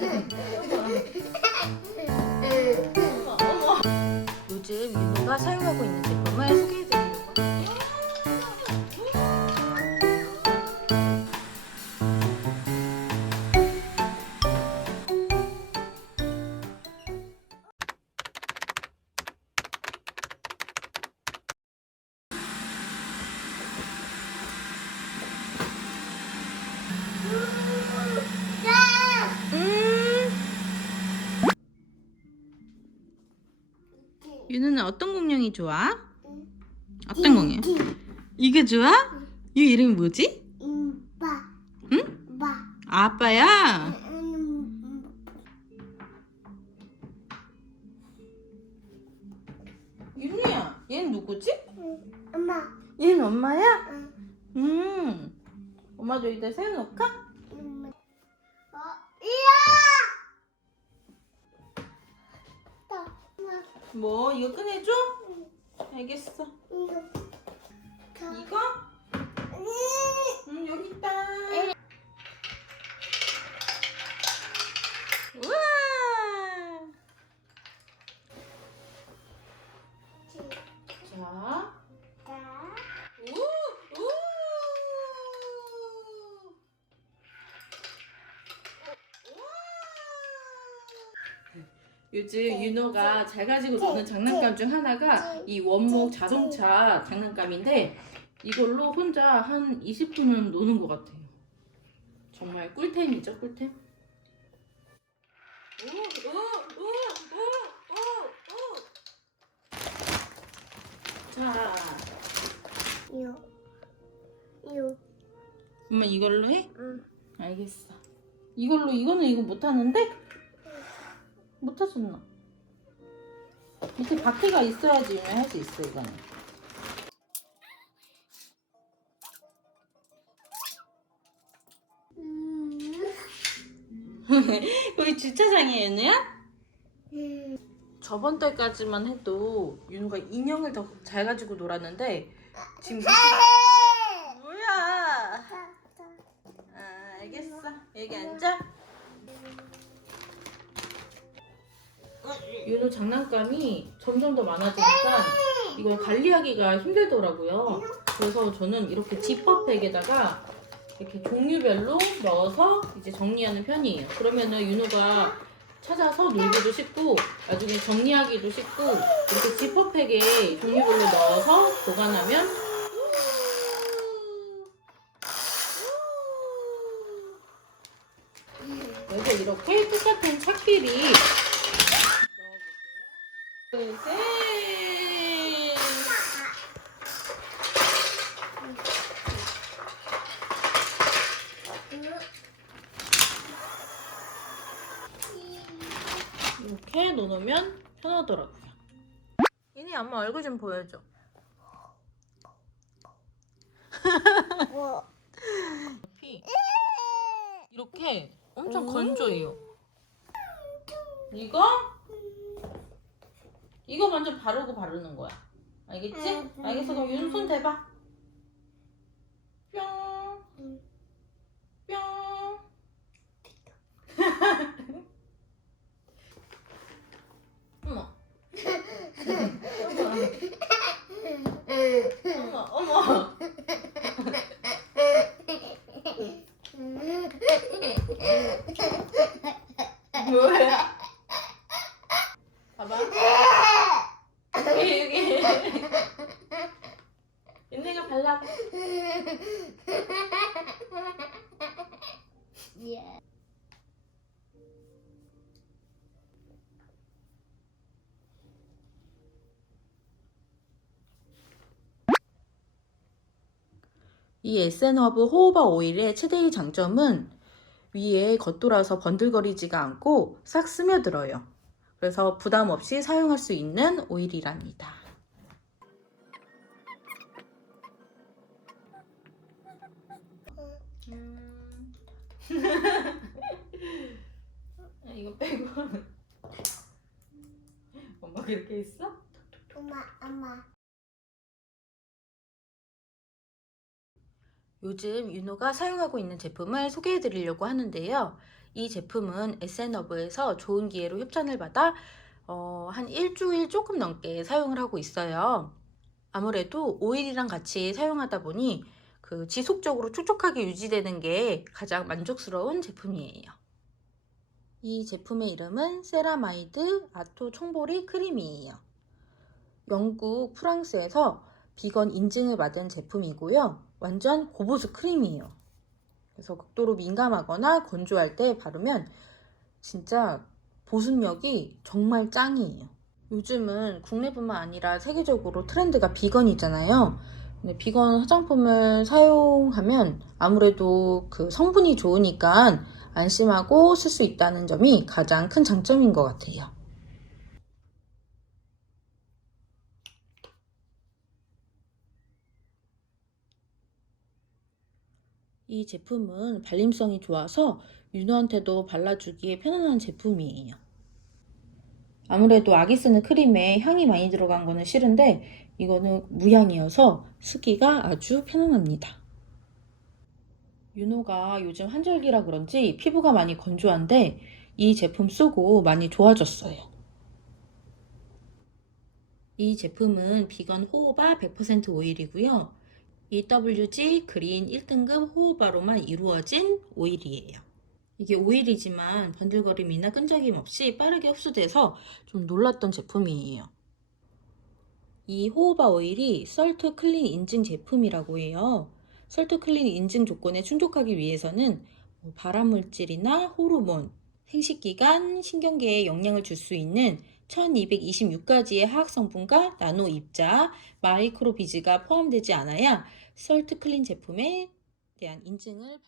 이거 윤호는 어떤 공룡이 좋아? 어떤 공룡? 이게 좋아? 이 이름이 뭐지? 임바. 응? 바. 아빠야? 윤우야, 얘는 누구지? 엄마. 얘는 엄마야? 응. 음, 엄마도 여기다 세워놓을까? 뭐, 이거 꺼내줘? 알겠어. 이거. 더. 이거? 음, 여기 있다. 요즘 윤호가 잘 가지고 노는 장난감 중 하나가 이 원목 자동차 장난감인데 이걸로 혼자 한 20분은 노는 것 같아요. 정말 꿀템이죠, 꿀템. 오, 오, 오, 오, 오, 오. 자, 요. 요. 엄마 이걸로 해? 응. 알겠어. 이걸로 이거는 이거 못 하는데? 못 하셨나? 밑에 바퀴가 있어야지 할 수 있어 이거는. 주차장이에요, 윤우야? 음. 저번 달까지만 해도 윤우가 인형을 더 잘 가지고 놀았는데 지금 무슨 뭐야? 아, 알겠어. 여기 앉아. 윤우 장난감이 점점 더 많아지니까 이걸 관리하기가 힘들더라고요. 그래서 저는 이렇게 지퍼백에다가 이렇게 종류별로 넣어서 이제 정리하는 편이에요. 그러면은 윤우가 찾아서 놀기도 쉽고 나중에 정리하기도 쉽고 이렇게 지퍼백에 종류별로 넣어서 보관하면 여기 이렇게 똑같은 착비리 둘, 셋. 이렇게 놓으면 편하더라고요. 이니 엄마 얼굴 좀 보여줘. 뭐. 피 이렇게 엄청 건조해요. 이거 이거 먼저 바르고 바르는 거야. 알겠지? 응. 알겠어. 그럼 윤손 대봐. 뿅. 응. 뿅. 어머. 어머. 어머. 어머. 뭐야? 봐봐. 여기 여기. 발라. 예. 이 에센허브 호호바 오일의 최대의 장점은 위에 겉돌아서 번들거리지가 않고 싹 스며들어요. 그래서 부담 없이 사용할 수 있는 오일이랍니다. 이거 빼고 엄마 그렇게 했어? 엄마, 엄마. 요즘 윤호가 사용하고 있는 제품을 소개해 드리려고 하는데요. 이 제품은 에센어브에서 좋은 기회로 협찬을 받아 어, 한 일주일 조금 넘게 사용을 하고 있어요. 아무래도 오일이랑 같이 사용하다 보니 그 지속적으로 촉촉하게 유지되는 게 가장 만족스러운 제품이에요. 이 제품의 이름은 세라마이드 아토 총보리 크림이에요. 영국, 프랑스에서 비건 인증을 받은 제품이고요. 완전 고보수 크림이에요. 그래서 극도로 민감하거나 건조할 때 바르면 진짜 보습력이 정말 짱이에요. 요즘은 국내뿐만 아니라 세계적으로 트렌드가 비건이잖아요. 근데 비건 화장품을 사용하면 아무래도 그 성분이 좋으니까 안심하고 쓸 수 있다는 점이 가장 큰 장점인 것 같아요. 이 제품은 발림성이 좋아서 윤호한테도 발라주기에 편안한 제품이에요. 아무래도 아기 쓰는 크림에 향이 많이 들어간 거는 싫은데 이거는 무향이어서 쓰기가 아주 편안합니다. 윤호가 요즘 한절기라 그런지 피부가 많이 건조한데 이 제품 쓰고 많이 좋아졌어요. 이 제품은 비건 호호바 100% 오일이고요. EWG 그린 1등급 호호바로만 이루어진 오일이에요. 이게 오일이지만 번들거림이나 끈적임 없이 빠르게 흡수돼서 좀 놀랐던 제품이에요. 이 호호바 오일이 썰트 클린 인증 제품이라고 해요. 썰트 클린 인증 조건에 충족하기 위해서는 뭐 발암물질이나 호르몬, 생식기관, 신경계에 영향을 줄 수 있는 1226가지의 화학성분과 나노 입자, 마이크로 비즈가 포함되지 않아야 썰트 클린 제품에 대한 인증을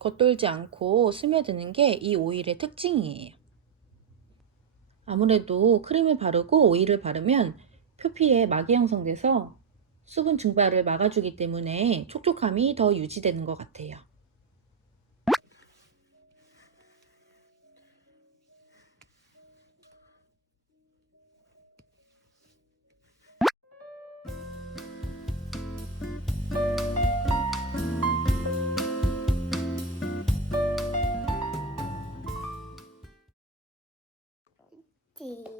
겉돌지 않고 스며드는 게 이 오일의 특징이에요. 아무래도 크림을 바르고 오일을 바르면 표피에 막이 형성돼서 수분 증발을 막아주기 때문에 촉촉함이 더 유지되는 것 같아요. Kitty.